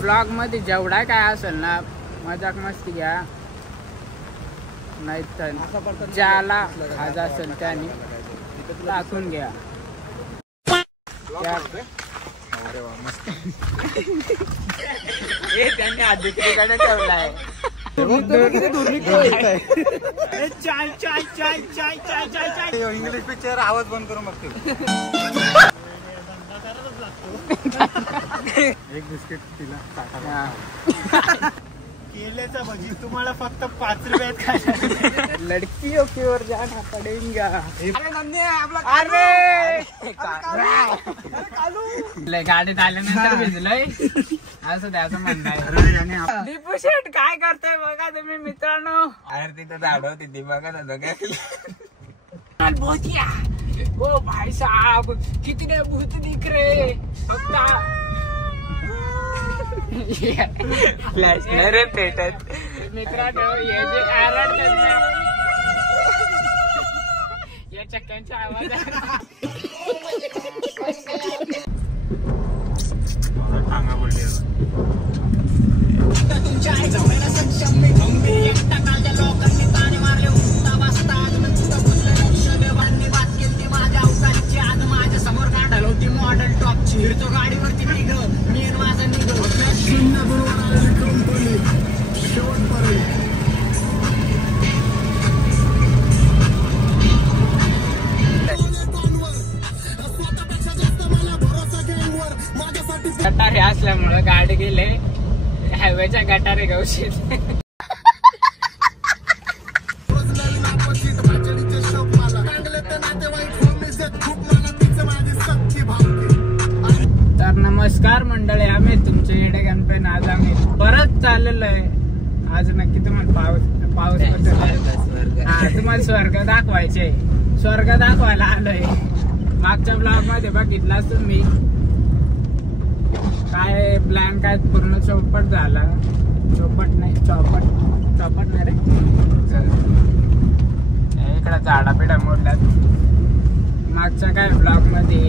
Blog मध्ये जेवढा काय असेल ना मजाक मस्ती घ्या, नाही तर ज्याला आज असेल त्याने टाकून घ्या. अरे वा मस्त. त्यांनी आधी ठिकाणी ठेवलाय. इंग्लिश पिक्चर आवाज बंद करून बघते. एक बिस्किट तिला केलेचा भजी तुम्हाला फक्त 5 रुपयात खायला. लडकियों की ओर जाना पडेगा. अरे गाडीत आल्यानंतर भिजलंय असं त्याचं म्हणणं आहे. दीपू शेठ काय करतोय बघा तुम्ही मित्रांनो. अरे तिथं झाड होती ती बघा ना काय. भूतिया ओ भाई साहब कितने भूत दिख रहे. फक्त फ्लॅश नाही रे पेटत. मित्रांनो हे जे आरडतात ना या चक्क्यांचा आवाज टांगा पडली. गाडीवरती निघ मी माझा निघ गटारे असल्यामुळे गाडी गेले हायवेच्या गटारे गवशीत. तर नमस्कार मंडळी, आम्ही तुमचे येडे गणपती. आज आम्ही परत चाललेलो आहे. आज नक्की तुम्हाला पाऊस तुम्हाला स्वर्ग दाखवायचे. स्वर्ग दाखवायला आलोय. मागच्या ब्लॉग मध्ये बघितलाच तुम्ही काय प्लॅन काय पूर्ण चौपट झाला. चौपट नाही रे. इकडे झाडापिडा मोडल्यात. मागच्या काय ब्लॉग मध्ये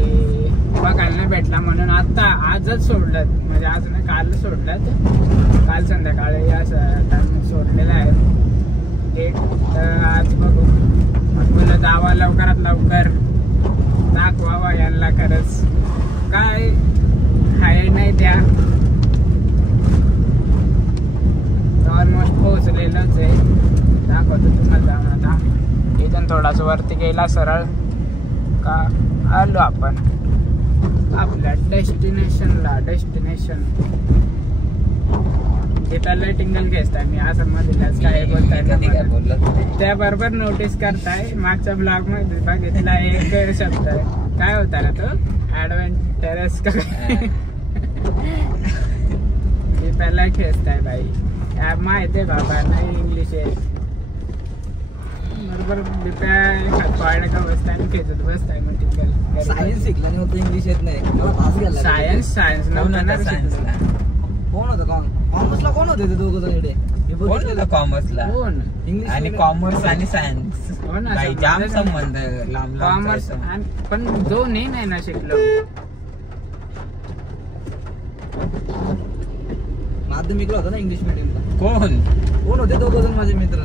बघायला नाही भेटला म्हणून आता आजच सोडलं. म्हणजे आज नाही काल सोडलं. काल संध्याकाळी असं टाइम सोडलेला आहे डेट. तर आज बघू आपल्याला जावा लवकरात लवकर दाखवावा यांना खरंच काय आहे नाही. त्या ऑलमोस्ट पोहोचलेलंच आहे. दाखवतो तुम्हाला जाऊन. आता इथून थोडास वरती गेला सरळ का आलो आपण आपल्या डेस्टिनेशन. तिथला टिंगल घेताय मी असं मधीलच काय बोलताय त्या बरोबर नोटीस करताय. मागच्या ब्लॉग मध्ये बघितला एक शब्द काय होता ना तो ऍडव्हेंचरस का पहिला खेचताय बाई. माहिती आहे बाबा नाही इंग्लिश आहे बरोबर. बिप्या का बसताय खेचत बसताय. मग टिंगल सायन्स शिकला नाही होतं, इंग्लिश येत नाही. सायन्स नव्हतं ना. कोण होतं कॉमर्सला? कोण होते ते दोघं जण? कॉमर्सला इंग्लिश आणि कॉमर्स आणि सायन्स हो ना. जाम संबंध लांब कॉमर्स पण दोन्ही नाही ना शिकलो. माध्यमिकला होता ना इंग्लिश मिडियमला. कोण होते दोघं जण माझे मित्र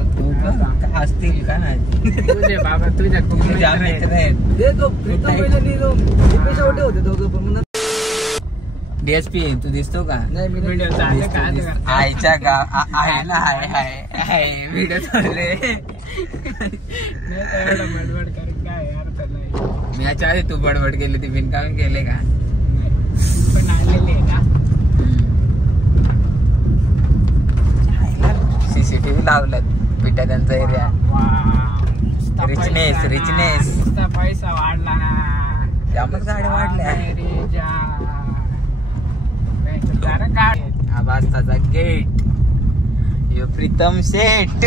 असतील का? तुझे बाबा तुझ्या खूप तुझ्या मित्र आहेत. ते तो प्रीतम होते दोघं. पण डीएसपी तू दिसतो का? नाही मी व्हिडिओ चालले का? आईच्या गाव आहे ना. हाय व्हिडिओ चालले. एवढं बडबड कर काय अर्थ नाही. मी याच्या आधी तू बडबड केली ती बिनकामी केले का? पण आलेले आहे ना. सीसीटीव्ही लावल्यात पिठा त्यांचा एरिया. रिचनेस पैसा वाढला ना. त्यामुळे गाड्या वाढल्या. आवाजचा गेट यो प्रीतम शेठ.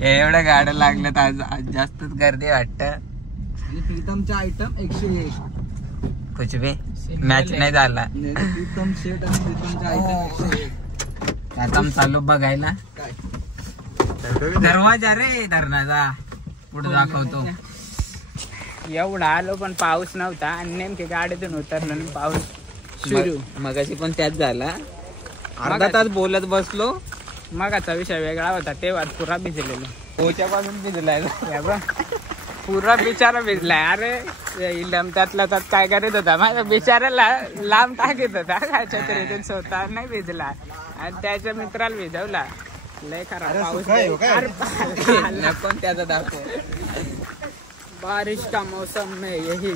एवढ्या गाड्या लागल्यात आज जास्तच गर्दी वाटत. आणि प्रीतमचा आयटम 101. कुछ बी मॅच नाही झाला. प्रीतम शेठ आणि प्रीतमचा आयटम 101. आता चालू बघायला. दरवाजा रे धरणाचा पुढे दाखवतो. एवढा आलो पण पाऊस नव्हता आणि नेमकी गाडीतून उतरलो आणि पाऊस सुरू. मगाशी पण त्याच झाला. अर्धा तास बोलत बसलो. मगाचा विषय वेगळा होता, तेव्हा पुरा भिजलेलो. पोच्यापासून भिजलाय. पुरा बिचारा भिजलाय. अरे इलम त्यातला त्यात काय करत होता, माझ्या बिचाराला लांब टाकीत होता काय छत्रीतून, स्वतः नाही भिजला आणि त्याच्या मित्राला भिजवला. लय खराब पाऊस. पण त्याचा दाखव. बारिश का मौसम में यही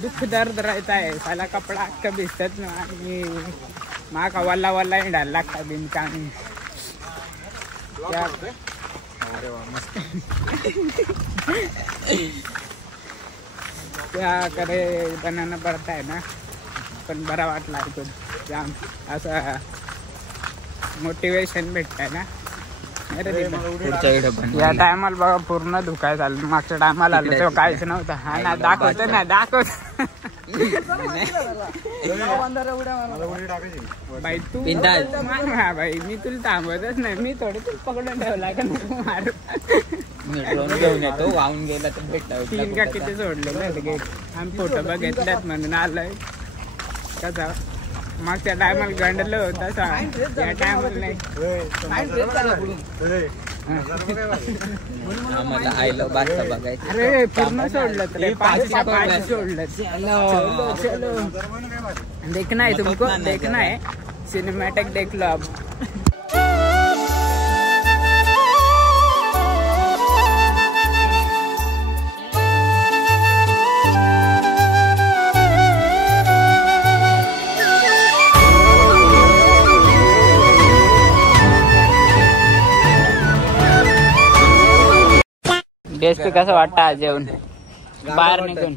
दुख दर्द रहता है. साला कपडा अख्खा भिजतात ना आणि माका वल्ला वल्ला हिंडायला लागता बिनकामी. क्या करे बनाना पडता है ना. पण बरा वाटला ऐकून. जाम असं मोटिवेशन भेटतंय ना. या टायमाला बघा पूर्ण धुकाय झालं. मागच्या टायमाला आलं तेव्हा काहीच नव्हतं. हा ना दाखवत ना दाखवत. बाई तू हा बाई मी तुला थांबवतच नाही. मी थोडं तुला पकडून ठेवला का नको मारू. घेऊन येतो. वाहून गेला तर भेटला. 3 का किती सोडलेलं आम्ही फोटो बघितल्यात म्हणून आलोय. कसा मागच्या टायमाला गंडलं होतं या टायमाला नाही. आम्हाला आयलो बारसा बघायचं. अरे पूर्ण सोडलं तर 5 सोडलं. चलो देखना है तुमको, देखना है सिनेमैटिक देख लो अब. टेस्टी कसं वाटतं आज जेवण बाहेर निघून?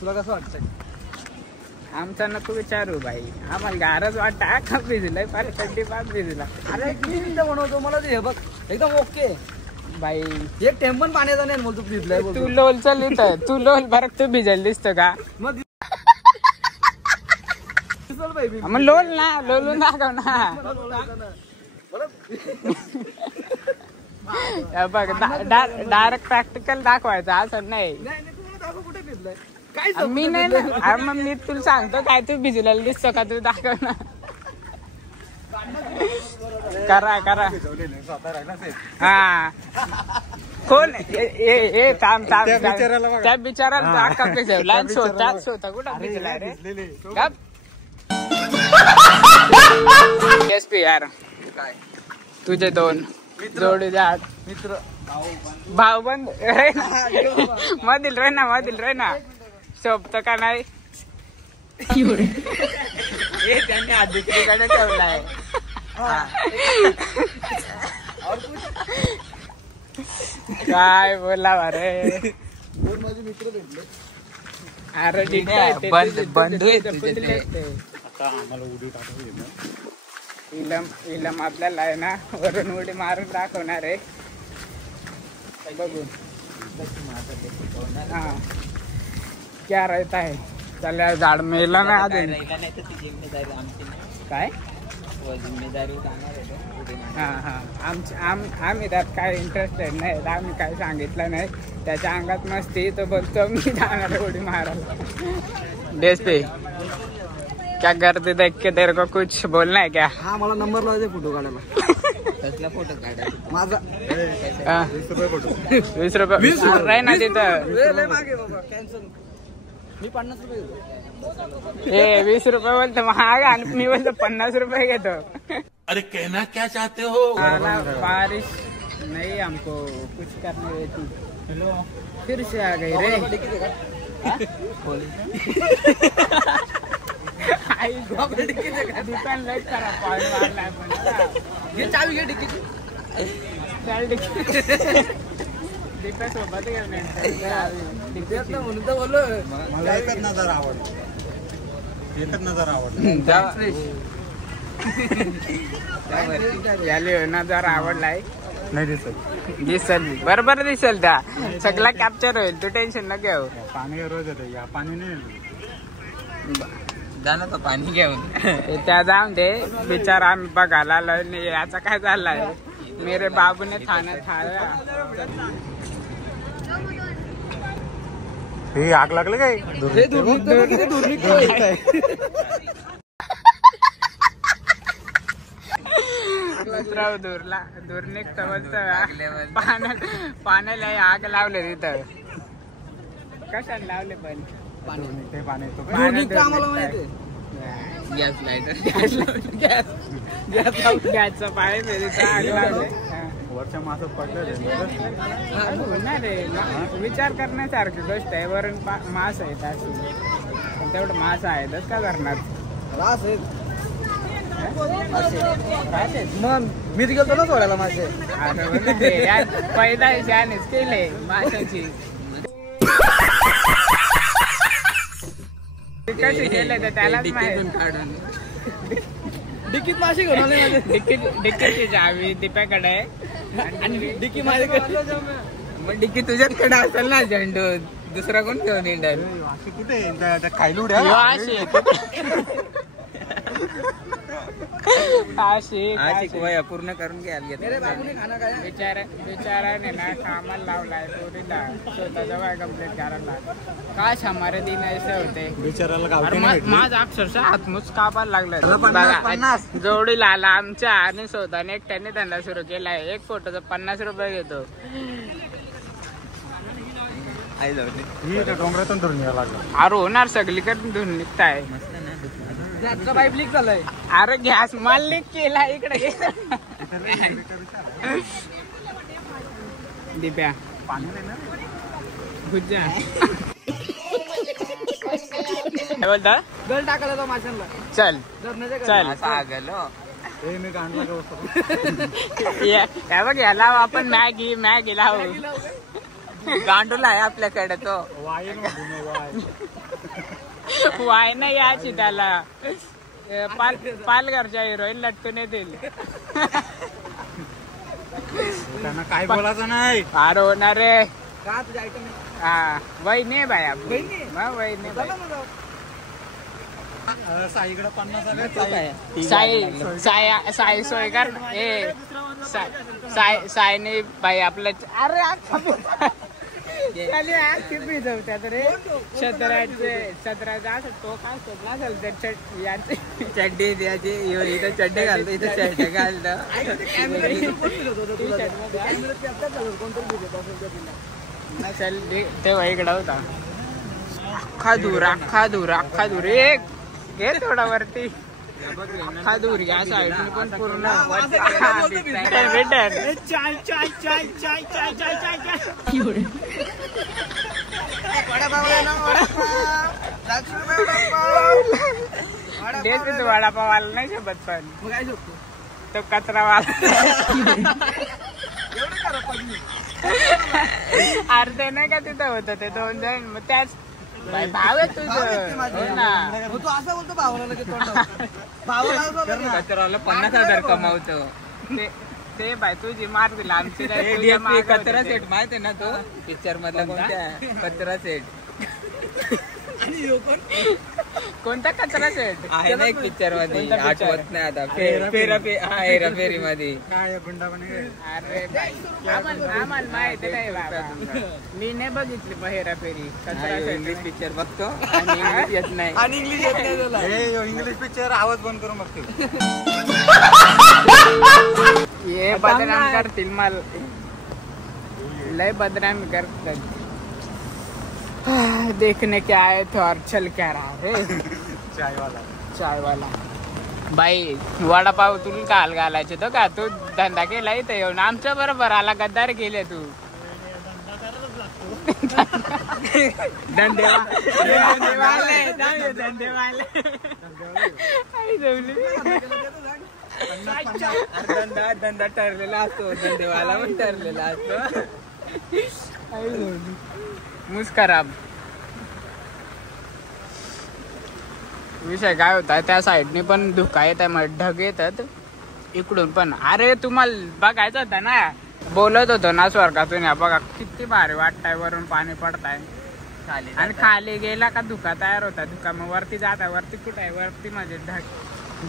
तुला कसं वाटतं? आमचा नको विचारू बाई, आम्हाला गारच वाटतं. का भिजलाय फार थंडी फार भिजला. अरे किती मिनिटं बनवतो मला ते हे बघ एकदम ओके बाई. एक टेम पण पाण्याचा नाही बोलतो भिजलाय. तू लोल चल इथं. तू लोल बरं तू भिजायला दिसतो का? मग मग लोल ना लोलून दाखव ना. बघ डायरेक्ट प्रॅक्टिकल दाखवायचं असं नाही. मी नाही ना. मग मी तुला सांगतो काय तू भिजलेला दिसतो का? तू दाखव ना. करा करा. हा कोण ए थांब थांब. त्या बिचाराला अख्खा भिजवला स्वतः कुठं भिजला रे? एस पी यार तुझे 2 जोडी द्या मित्र भाऊ बंद मधील रे ना शोभत का नाही? त्यांनी आदित्रीकडे ठेवलाय. काय बोला अरे. माझे मित्र भेटले. अरे बंधू इलम आपल्याला आहे ना वरून उडी मारून दाखवणार आहे. बघून हा क्या रहता है. चला झाड मेला ना अजून काय. हा हा आम्ही त्यात काय इंटरेस्टेड नाही. आम्ही काय सांगितलं नाही. त्याच्या अंगात मस्ती तो बोलतो मी जाणार उडी मारायला. डेस्पी क्या करते देख के तेरे को कुछ बोलना है क्या? हा मला नंबर लावायचा फोटो काढायला. कसला फोटो काढायचा माझा 20 रुपये राही ना तिथं. मी 50 रुपये घेतो. 20 रुपये बोलतो महाग आणि मी बोलतो 50 रुपये घेतो. अरे कहना क्या चाहते हो? बारिश नहीं हमको कुछ करने देती. हेलो फिर से आ गई रे. दुकान लग करा पाणी मारलाय पण घे चावी घे डिक्की. चल डिक्की डिक्की सोबत घेऊन येतो म्हणून तर बोललो. मला एकच नजर आवडला. याले नजारा आवडलाय. नाही दिसल बरोबर दिसल. त्या सगळा कॅप्चर होईल. तू टेन्शन न घेऊ. पाणी रोज येते. या पाणी नाही जाणं तर पाणी घेऊन. त्या जाऊन दे बिचारा. आम्ही बघायला आलोय. याचा काय झालाय मेरे बाबूने थाना थाया. हे आग लागलं काय हे दूर निघतोय, किती दूर निघतोय. दूर निघतं बोलत पाण्याला आग लावले तिथं. कशाला लावले पण ते पाणी येतो काय? दूर निघतं आम्हाला माहिती. गॅस लाईटर गॅसचं पाईप आहे तिथं आग लावले. वरच्या मासं पडलं नाही रे, विचार करण्यासारखी गोष्ट आहे. वरून मास आहेत अशी, पण तेवढं मास आहेतच का करणार. रास आहेत. मग मी गेलतो ना सोडायला माझे. पहिला शानेच केले माशाची. कशी केले तर त्यालाच माहिती. काढून डिकीत मासे घेऊन आले माझे. डिक्कीची चावी दीपाकडे आहे आणि डिकी माझ्याकडे. मग डिक्की तुझ्याकडे असेल ना झेंडू, दुसरा कोण घेऊन येणार. अशी कुठे त्या खायलुड्या अशी वया पूर्ण करून घ्यायला घेतलं. बिचाराने ना कामाला लावलाय पोरीला स्वतःचा वय कम्प्लीट करायला. काश हमारे दिन ऐसे होते. बिचाराला अरे गावठी नाही भेटली. माझा अक्षरशः हातमुच कापायला लागलाय. 50. जोडीला आला आमच्या आणि स्वतःने एकट्याने धंदा सुरू केलाय. एक फोटोचा 50 रुपये घेतो. आई जाऊ ही त्या डोंगरातून धरून यायला लागलं. अरे होणार सगळीकडे धुवून निघताय. पाईप लीक झालाय. अरे गॅस माल लीक केला इकडे घे. दिप्या पाणी नाही ना. भुजा काय बोलता. गल टाकायला तो माशांना. चल धरणाच्या घरी. चल पागलो. हे मी गांडला गवतो. या बघ याला आपण मॅगी लावू. गांडूला आहे आपल्याकडे तो. वाईल म्हणून वाईल. वाय नाही याची त्याला पालघरच्या हिरोईन लटकून येतील. त्यांना काय बोलायचं नाही. फार होणार रे. का तुझ्या आयटम नाही? हा वहिनी बाय आपली. वहिनी? मग वहिनी बाय. चला मग. साईकडे 50 आले. साई सोयकर ए साईने बाई आपलं. अरे भिजवत्यात रे. सतराचा असं तो काय सोडला असेल तर चड्डी द्यायची इथं चड्डे घालतो, इथं शर्ट घालतो. चल तेव्हा इकडं होता. अख्खा दूर एक घे थोडा वरती. अख्खा दूर या साईडने पण पूर्ण वडापावाला नाही सोबत पण मग काय झोपतो? तो कचरावाला. अर्धे नाही का तिथं होतं ते 2 जण. मग त्याच भाव आहे तुझं. हो ना. मग तू असं बोलतो भावाला लगेच तोंडावर. भावाला कचराला 50,000 कमावतो. ते बाय तुझी मार दिला आमची कचरा सेट माहिती ना तो पिक्चर मधला कोणत्या कचरा सेट कोणता कचरा सेट आहे ना एक पिक्चर मध्ये. कोणता picture? आठवत नाही आता. हेराफेरी मध्ये. काय गुंडा पण अरे बाई आम्हाला माहिती नाही बाबा. मी नाही बघितली बहेरा फेरी. कचरा इंग्लिश सेट पिक्चर बघतो आणि इंग्लिश येत नाही. आणि इंग्लिश येत नाही त्याला. हे इंग्लिश पिक्चर आवाज बंद करून बघते. ये बदनाम करतील मला. लय बदनामी करतात. देखने क्या आए थे और चल क्या रहा है. चाय वाला बाई वडापाव तुला काल घालायचे तो का. तू धंदा केला इथं येऊन आमच्या बरोबर आला. गद्दार केले तू. धंदा ठरलेला असतो. धंदेवाला पण ठरलेला असतो. मुस्कराब विषय काय होता. त्या साईडने पण धुका येत आहे. ढग येतात इकडून पण. अरे तुम्हाला बघायचं होतं ना. बोलत होतो ना स्वर्गातून. या बघा किती भारी वाटतंय. वरून पाणी पडताय आणि खाली गेला का धुका तयार होता. धुका मग वरती जात आहे. वरती कुठं आहे. वरती म्हणजे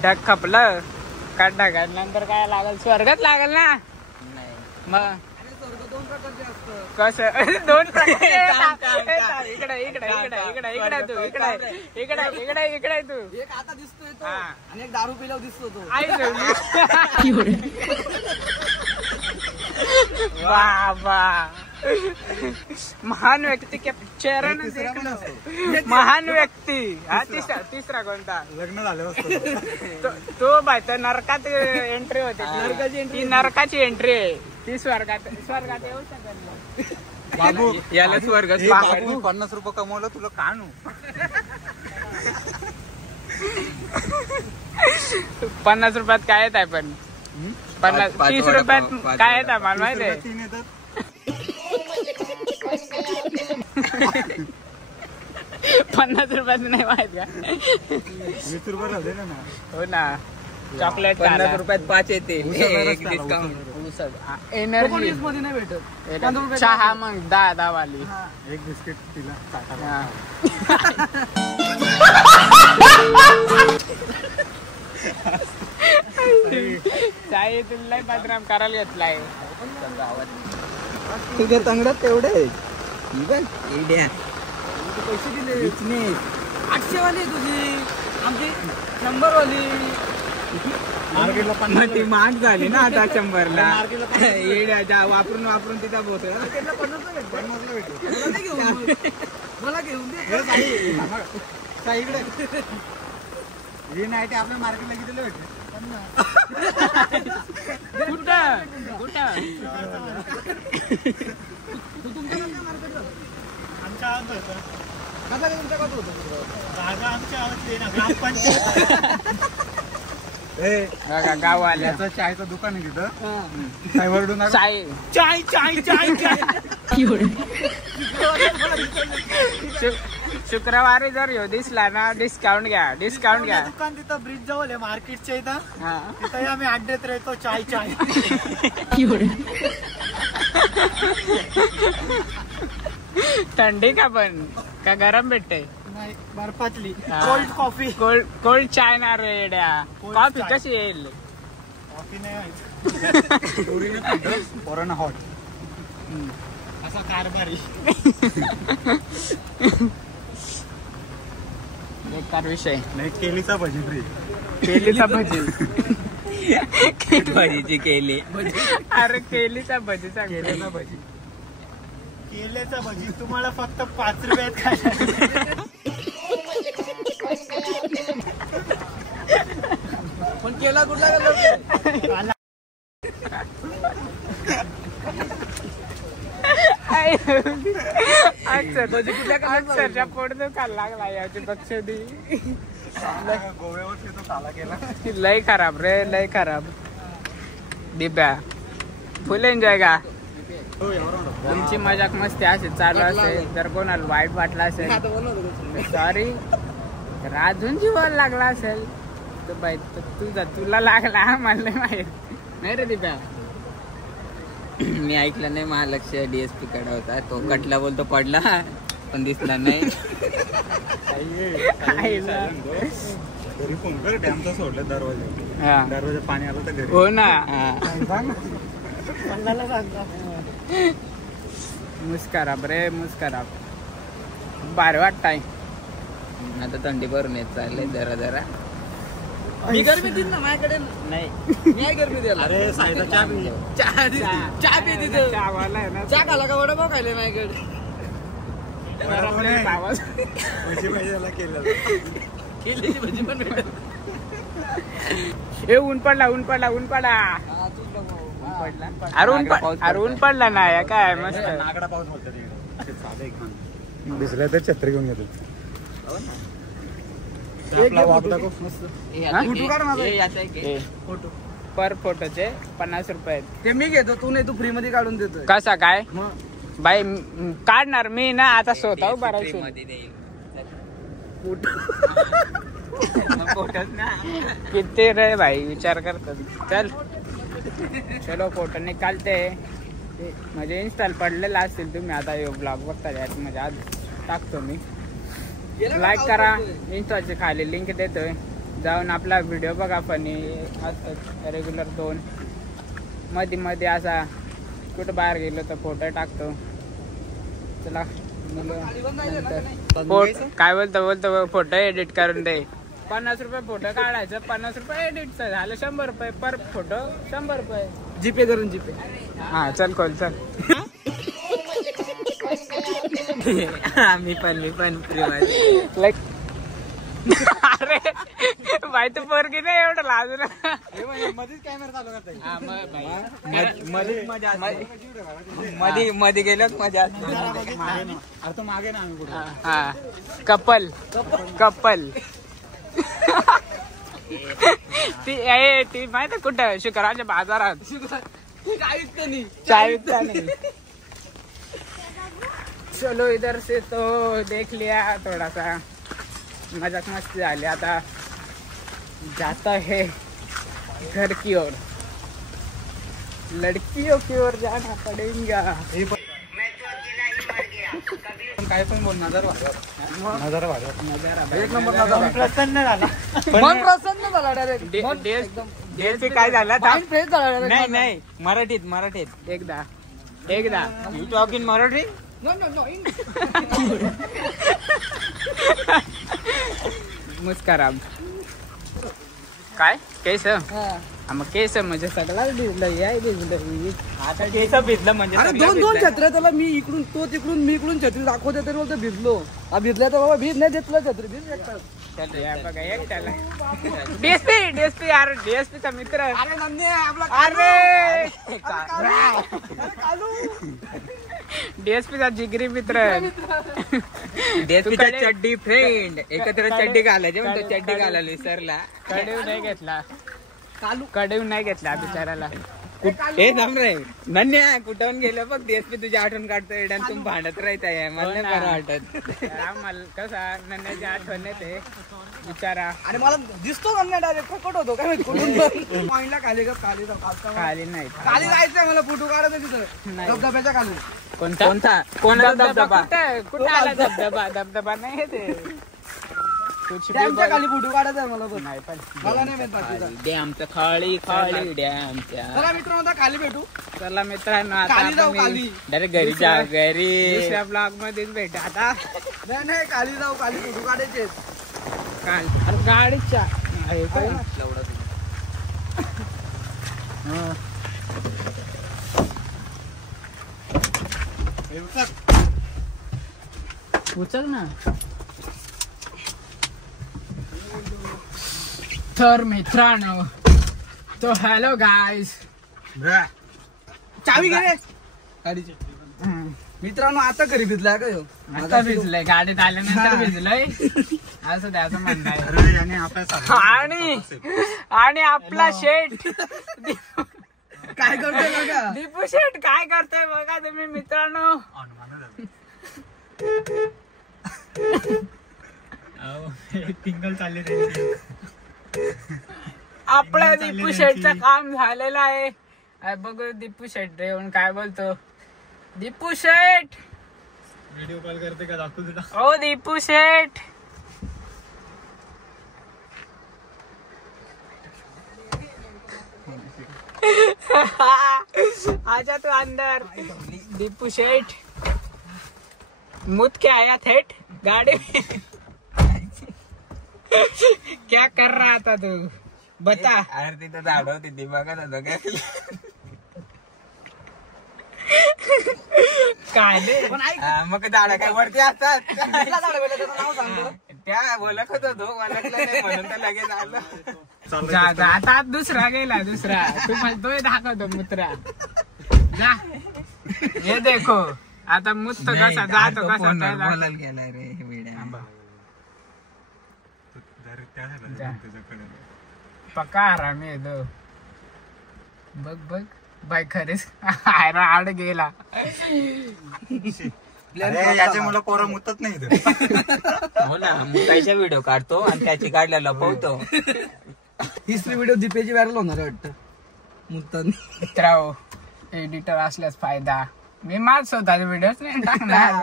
ढग खपलं का ढगानंतर काय लागल. स्वर्गात लागल ना. मग दोन प्रकारचे असतं. कसं दोन प्रकारचे इकडे इकडे इकडे इकडे इकडे तू इकडे इकडे इकडे इकडे तू एक आता दिसतोय तो हा. आणि एक दारू पिल्यावर दिसतो तो. आई बाबा महान व्यक्ती के चेहरा महान व्यक्ती. हा तिसरा कोणता लग्न झालं तो बाय तर नरकात एंट्री होते. ती नरकाची एंट्री आहे. ती स्वर्गात येऊ शकत नाही. बाबू याला स्वर्ग 50 रुपये कमवलं तुला कानू 50 रुपयात काय येत आहे पण 30 रुपयात काय येत आहे मला माहिती आहे. 3 येतात. 50 रुपयात नाही माहित का 20 रुपये राहते ना. हो ना. चॉकलेट 50 रुपयात 5 येते एक डिस्काउंट. एनर्जी मध्ये नाही भेटत. 15 रुपये चहा मग 10 वाली. एक बिस्किट तिला हा. चाय तुला बदनाम करायला घेतलाय. तुझ्या तंगडात तेवढे पैसे दिले 800 वाली तुझी आमची 100 वाली. मार्केटला मग ती महाग झाली ना आता 100ला. मार्केटला वापरून वापरून तिचा बोत 50 भेटतो. मला नाही घेऊन मग. मला घेऊन दे. इकडे हे नाही ते आपल्या मार्केटला कितीला भेटते कुठं तू तुमच्या काय मार्केटला आमच्या गावात होतं. कसा काय तुमच्या गावात होतं? जागा आमच्या गावात ना ग्रामपंचायत. बघा गाव आल्या. याचं चायचं दुकान आहे तिथं. हा. काय वरडू नका. चाय चाय चाय चाय चाय शुक्रवारी जर ह्यो दिसला ना डिस्काउंट घ्या दुकान तिथं ब्रिज जवळ आहे मार्केटच्या इथं. हा. तिथं आम्ही अड्ड्यात राहतो. चाय थंडी का पण का गरम भेटते. नाही बर्फातली हा. Cold coffee. कोल्ड चाय ना रेड्या. Cold कॉफी चाय. कशी येईल. कॉफी नाही पोरांना हॉट असा कारभारी. बेकार विषय. नाही केलीचा भजी फ्री. केलीचा भजी. भाजीची केली. अरे केलीचा भजी सांग. केलेचा भजी. केलेचा भजी तुम्हाला फक्त 5 रुपयात खायला. पण केला कुठला गेला अक्षरच्या पोट दुखायला लागला याची बक्षडी. गोव्यावर तो काला केला. लय खराब रे लय खराब. दिब्या फुल एन्जॉय का तुमची मजाक मस्ती अशी चालू असेल. जर कोणाला वाईट वाटलं असेल सॉरी. तर अजून जीवाला लागला असेल तर बाई तुला लागला मला माहित नाही रे दिब्या. मी ऐकलं नाही. महालक्ष्मी DSP कडे होता तो कटला बोलतो पडला पण दिसला नाही. घरी फोन कर डॅमचा सोडलं दरवाजा पाणी आलं तर घरी. हो ना. मुस्कराब रे मुस्कराब. भारी वाटताय. आता थंडी भरून येत चाललंय जरा जरा. मी गरमी देईन ना माझ्याकडे. नाही मी गरमी द्यायला. अरे साईदा चहा पी. चहा दे. चहा पी तिथं. चहावाला आहे ना. चहा खाला का वडापाव खायला माझ्याकडे. आवाज भजी पाहिजे केलं. केलीची भजी पण भेटत. ए ऊन पडला ऊन पडला ऊन पडला. हा, तूच बघ भाऊ. अरे ऊन पडला ना या काय मस्त. नागडा पाऊस बोलतात तिकडे. भिजल्या तर छत्री घेऊन घेतो. आपला वाप दाखव मस्त. फोटो काढ माझा. फोटो पर फोटोचे 50 रुपये. ते मी घेतो तू नाही तू फ्री मध्ये काढून देतोय. कसा काय मग बाई काढणार मी ना आता स्वतः भरायचं. मध्ये देईल. किती रे भाई विचार करतात. चल चलो फोटो निकालते. म्हणजे इन्स्टॉल पडलेला असतील तुम्ही आता हे ब्लॉग बघता म्हणजे आज टाकतो मी. लाईक करा. इन्स्टॉलची खाली लिंक देतोय जाऊन आपला व्हिडिओ बघा. पण रेग्युलर 2 मध्ये असा कुठं बाहेर गेलो तर फोटो टाकतो. चला काय बोलतो फोटो एडिट करून दे. 50 रुपये फोटो काढायचं, 50 रुपये एडिटचं झालं 100 रुपये पर फोटो, 100 रुपये जीपे करून जीपे. हा चल खोल चल. मी पण लाईक अरे बाई तू पोरगी नाही एवढं लाजू ना. मध्येच कॅमेरा चालू करता मध्ये गेलो मजा असते. आता मागे ना आम्ही कुठे. हा कपल ती माहिती कुठं शुक्राच्या बाजारात चाय विकता नहीं. चलो इधर से तो देख लिया थोड़ा सा मजाक मस्ती झाली. आता जाता है घर की ओर, लड़कियों की ओर जाना पड़ेगा. काय पण बोल नजर नजारा एक नंबर नजर प्रसन्न झाला. मन प्रसन्न झाला डायरेक्ट. डीएसपी काय झाला माइंड फ्रेश झाला direct. नाही मराठीत एकदा यू टॉक इन मराठी. मुस्काराम काय केस हा. मग केस म्हणजे सगळा भिजलं. आता केस भिजलं म्हणजे अरे दोन छत्र्या त्याला मी इकडून तो तिकडून मी इकडून छत्री दाखवते तरी बोलतो भिजलो. हा भिजल्या तर बाबा भीज नाही देत तुला छत्री भीज एकटाच. बघा एक त्याला डीएसपी यार डीएसपीचा मित्र. अरे नंदे आपला अरे कालू डीएसपीचा जिगरी मित्र. डीएसपीचा चड्डी फ्रेंड एकत्र चड्डी घालायचे म्हणतो. चड्डी घालायला विसरला. कडेव नाही घेतला बिचाराला. हे थांब रे नन्या कुठून गेलं बघ. डीएसपी तुझी आठवण काढतोय आणि तुम्ही भांडत राहताय. मला नाही बरं वाटत. मला कसा नन्याची आठवण येते बिचारा. आणि मला दिसतो नंद्या डायरेक्ट फकट होतो काय कुठून पॉइंटला खाली खाली नाही खाली जायचंय मला फोटो काढायचा तिथं नाही. धबधब्याच्या खाली. कोणता धबधबा कुठे आला धबधबा नाही येते. डॅमच्या खाली फोटो काढायचा मला पण. नाही पण मला नाही माहित बाकीचा. डॅमचं खाली डॅमच्या. चला मित्रांनो आता खाली भेटू. चला मित्रांनो आता खाली जाऊ खाली. डायरेक्ट घरी जा घरी. दुसऱ्या ब्लॉग मध्येच भेट आता. नाही खाली जाऊ खाली फोटो काढायचे. काल अरे गाडीच्या आहे काय ना? उचल ना. तर मित्रांनो तो हॅलो गाईज. चावी घे रे गाडीची. मित्रांनो आता घरी भिजलाय का ह्यो? आता भिजलंय गाडीत आल्यानंतर भिजलंय असं त्याचं म्हणणं आहे. अरे याने आपल्या आणि आपला शेठ काय करतोय बघा. दीपू शेठ काय करतोय बघा तुम्ही मित्रांनो. टिंगल चालले रे. आपल्या दीपू शेठचं काम झालेलं आहे. बघू दीपू शेठ येऊन काय बोलतो. दीपू शेठ व्हिडिओ कॉल करते का दाखवू तुला. ओ दीपू शेठ आजा तू अंदर. दीपू शेठ मुद के आया थेट गाड़ी में. क्या कर रहा था तू बता. अरे तिथं झाड होती ती बघत होतो काय. काय पण ऐक मग झाड काय वरती असतात. कुठला झाड भेटलं त्याचं नाव सांगतो. त्या ओळखत होतो ओळखलं नाही म्हणून तर लगेच आलं. जा आता दुसरा गेला दुसरा. तुम्हाला तोय दाखवतो मुत्रा. जा हे देखो आता मुस्त कसा जातो कसा बोलायला गेलाय रे वेड्या. पक्का आराम आहे दो. बघ बाय खरेच आड गेला. याच्या मुलं पोरं मुतत नाही इथं. हो ना मुताईचा व्हिडिओ काढतो आणि त्याची काढल्या लपवतो. तिसरी व्हिडिओ दीपेची व्हायरल होणार आहे वाटतं. मुत्तानी मित्रांनो एडिटर असल्यास फायदा. मी माझ स्वतःचे व्हिडिओच नाही टाकणार.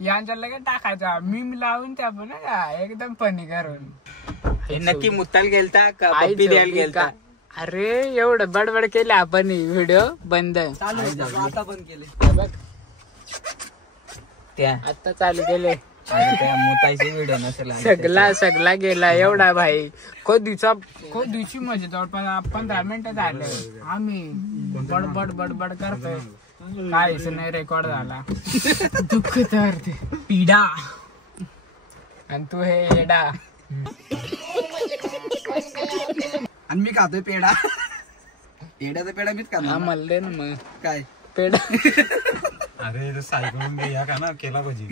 यांच्या लगेच टाकायचा मीम लावून त्या पण एकदम फनी करून. हे नक्की मुत्ताल गेलता का पप्पी द्यायला गेलता. अरे एवढं बडबड केलं आपण व्हिडिओ बंद चालू होतं, आता बंद केले. हे बघ त्या आता चालू केले आता त्या मुतायची व्हिडिओ नसेल आणि सगळा गेला एवढा भाई दिवशी म्हणजे जवळपास 15 मिनिटं झाले आम्ही बडबड बडबड करतोय काहीच नाही रेकॉर्ड झाला. दुःख तर ते पिढा आणि तू हे येडा. आणि मी खातोय पेढा. पेढ्याचा पेढा मीच हा खाणार. म्हणले ना मग काय पेढा. अरे सायकल में या का ना केला भजी.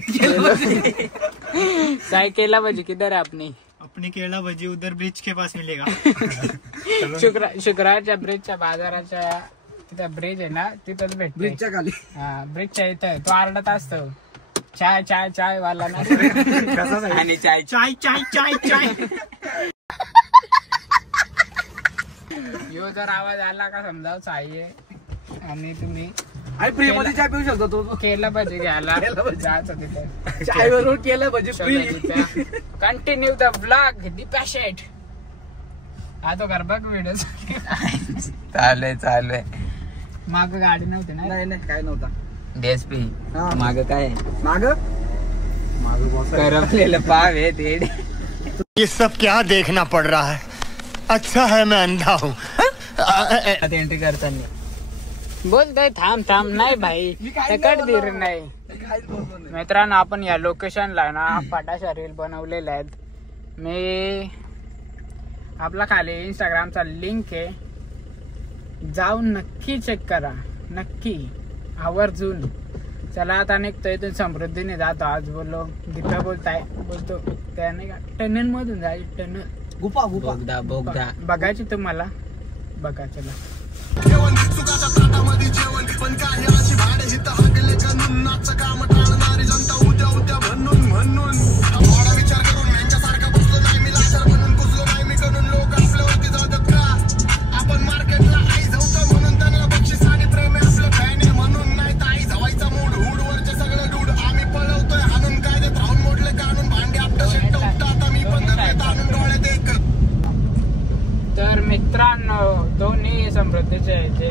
काय केला पाहिजे किधर है आपने अपनी केला भजी उधर ब्रिज के पास मिलेगा. शुक्रवारच्या ब्रिजच्या बाजाराच्या तिथं ब्रिज आहे ना तिथंच भेटते. ब्रिजच्या खाली. हा ब्रिजच्या इथं तो आरडत असतो चाय चाय चाय वाला ना. आणि चाय चाय चाय चाय चाय. यो जर आवाज आला का समजाव चाय आहे आणि तुम्ही आणि फ्री मध्ये चहा पिऊ शकतो तो. केला पाहिजे घ्यायला जायचं तिथे चाय वरून केलं म्हणजे फ्री. कंटिन्यू द ब्लॉग दी पॅशेट. आता कर बघ व्हिडिओ चालू आहे. माग गाडी नव्हती ना. नाही काय नव्हता. डीएसपी हा. माग काय माग करपलेलं पाव आहे ते. ये सब क्या देखना पड़ रहा है? अच्छा है मैं अंधा हूँ. एंट्री करताना बोलतोय थांब थांब नाही भाई कट धीर नाही. काहीच बोललो नाही. मित्रांनो आपण या लोकेशनला ना फटाशा रील बनवलेल्या आहेत. मी आपला खाली इंस्टाग्रामचा लिंक आहे जाऊन नक्की चेक करा नक्की आवर्जून. चला आता निघतो इथून समृद्धीने जातो. आज बोललो दीपा बोलतो त्याने का टनल मधून जाईल. टनल गुफा बोगदा बघायची तुम्हाला बघा. चला तर मित्रांनो दोन्ही समृद्धीचे जे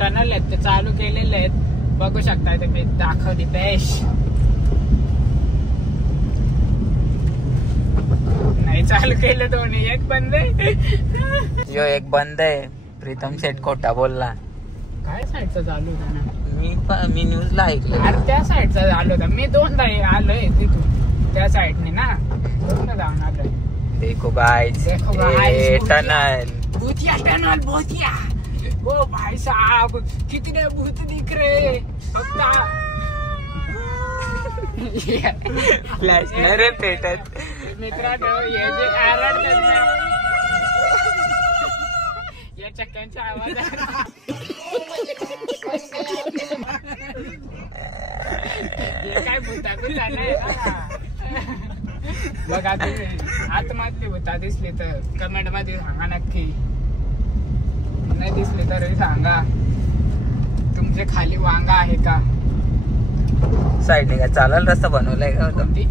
टनल आहेत ते चालू केलेले आहेत. बघू शकता तुम्ही दाखवली पेश नाही चालू केले दोन्ही. एक बंद आहे. यो एक बंद आहे. प्रीतम शेट खोटा बोलला. काय साईडचा चालू होता ना. मी न्यूजला ऐकलं. अरे त्या साईडचा चालू होता. मी दोनदा आलोय तिथून त्या साईडने ना दोनदा जाऊन आलोय. देखो गाइस टनल भूतिया टनल भूतिया. ओ भाई साहब कितने भूत दिख रहे. फ्लॅश नाही रे पेटत. मित्रांनो हे जे आरडतात ना या चक्क्यांचा आवाज हे काय भूता बिता नाही ना. बघा तुम्ही आतमधली भूता दिसली तर कमेंट मध्ये सांगा नक्की. नाही दिसली तरी सांगा. तुमचे खाली वांगा आहे का. साईडने काय चालायला रस्ता बनवलाय का होता कोणती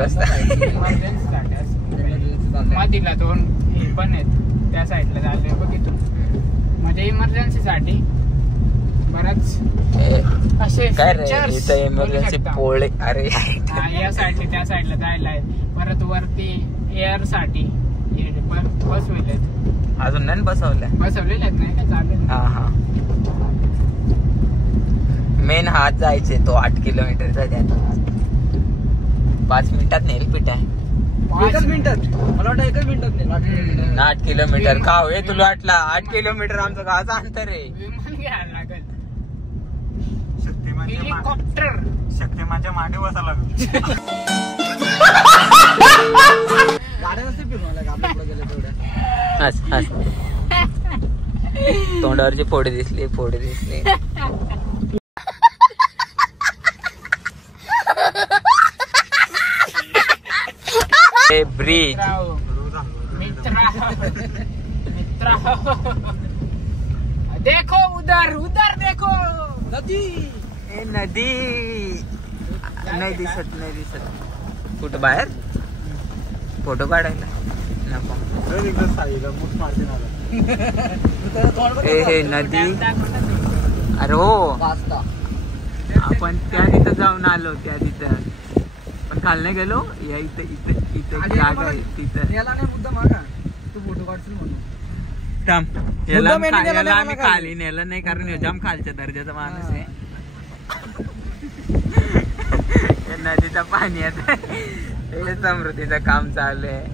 रस्ता. मधीला दोन हे पण आहेत त्या साईडला झाले बघितून म्हणजे इमर्जन्सी साठी बरंच असे काय रे features इथं बोलू इमर्जन्सी शकता. पोळे. अरे हा, या साईडने त्या साईडला जायला आहे. परत वरती एअर साठी बसवलेत. अजून नाही बसवल्या. बसवलेले आहेत नाही का चालेल. हा मेन हात जायचे तो 8 किलोमीटरचा. त्यात 5 मिनिटात नेल पीठ आहे. 1 मिनिटात. मला वाटतं 1 मिनिटात नाही. 8 किलोमीटर का होय तुला वाटला 8 किलोमीटर आमचं गावाचं अंतर आहे. विमान घ्यायला लागेल. शक्तिमानच्या हेलिकॉप्टर शक्तिमानच्या मांडी बसा लागेल. गाड्या नसते फिरवल्या आपल्या पुढे गेले तेवढ्या. हस तोंडावरची फोडी दिसली. ब्रिज मित्र देखो उधर देखो नदी. नदी नाही दिसत. कुठं बाहेर फोटो काढायला नको. इकडे साईला मूठ मारते ना. हे नदी. अरे हो वाजता आपण त्या तिथं जाऊन आलो त्या तिथं पण काल नाही गेलो. या इथं इथं इथं जागा आहे तिथं. याला नाही मुद्दा मागा तू फोटो काढशील म्हणून. याला मुद्दाम यांनी नेला नाही आम्ही मला खाली नेलं नाही कारण ह्यो जाम खालच्या दर्जाचा माणूस आहे. या नदीचं पाणी आता हे समृद्धीचं काम चालू आहे.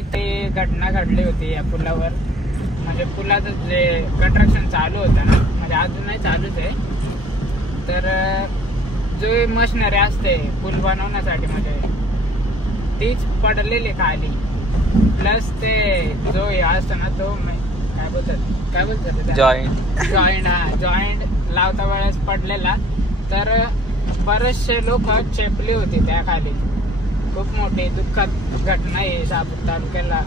इथे घटना घडली होती या पुलावर. म्हणजे पुलाचं जे कंस्ट्रक्शन चालू होतं ना म्हणजे अजूनही चालूच आहे. तर जो मशिनरी असते पूल बनवण्यासाठी म्हणजे तीच पडलेली खाली. प्लस ते जो हे असतो ना तो काय बोलतात जॉईंट जॉईंट लावता वेळेस पडलेला. तर बरेचसे लोक चेपले होते त्या खाली. खूप मोठी दुःखद घटना आहे शहापूर तालुक्याला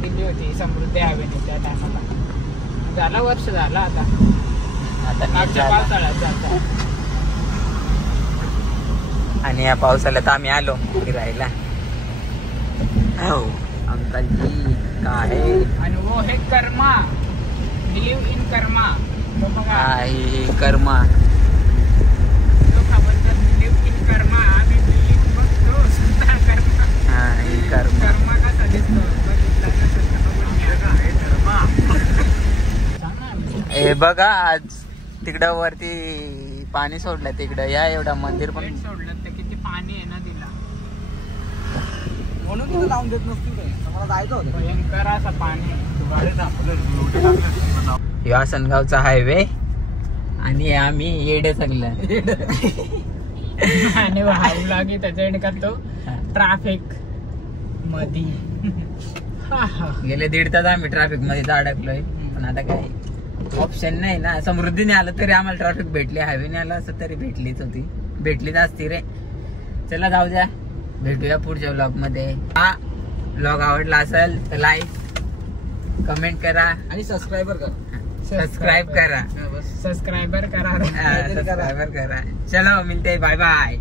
दिली होती समृद्धी हवेने त्या टायमाला. झाला वर्ष झाला आता मागच्या पावसाळ्यात जाता. आणि या पावसाळ्यात आम्ही आलो फिरायला. हो अंकलजी काय आणि वो हे कर्मा बिलीव्ह इन कर्मा. तो बघा ही कर्मा. लोक बोलतात बिलीव्ह इन कर्मा. आम्ही बिलीव्ह बघतो सुद्धा कर्मा. ही कर्मा. कर्मा कसा दिसतो बघितला नसेल तर बघून घ्या. हे बघा आज तिकडं वरती पाणी सोडलं. तिकडं या एवढा मंदिर पण सोडलं तर किती पाणी आहे नदीला. म्हणून तिथं लावून देत नसतील ते. मला जायचं होतं. भयंकर असं पाणी. ह्यो आसनगावचा हायवे आणि आम्ही येडे सगळं. आणि हाऊ लागे त्याच्या करतो ट्रॅफिक मध्ये. गेले 1.5 तास आम्ही ट्रॅफिक मध्ये अडकलोय. पण आता काय ऑप्शन नाही ना. समृद्धीने आलं तरी आम्हाला ट्रॅफिक भेटली. हायवेने आलं असं तरी भेटलीच असती रे. चला जाऊ द्या भेटूया पुढच्या व्लॉग मध्ये. हा व्लॉग आवडला असेल तर लाईक कमेंट करा आणि सबस्क्राईबर करा. सबस्क्राईबर करा. चलो मिलते बाय बाय.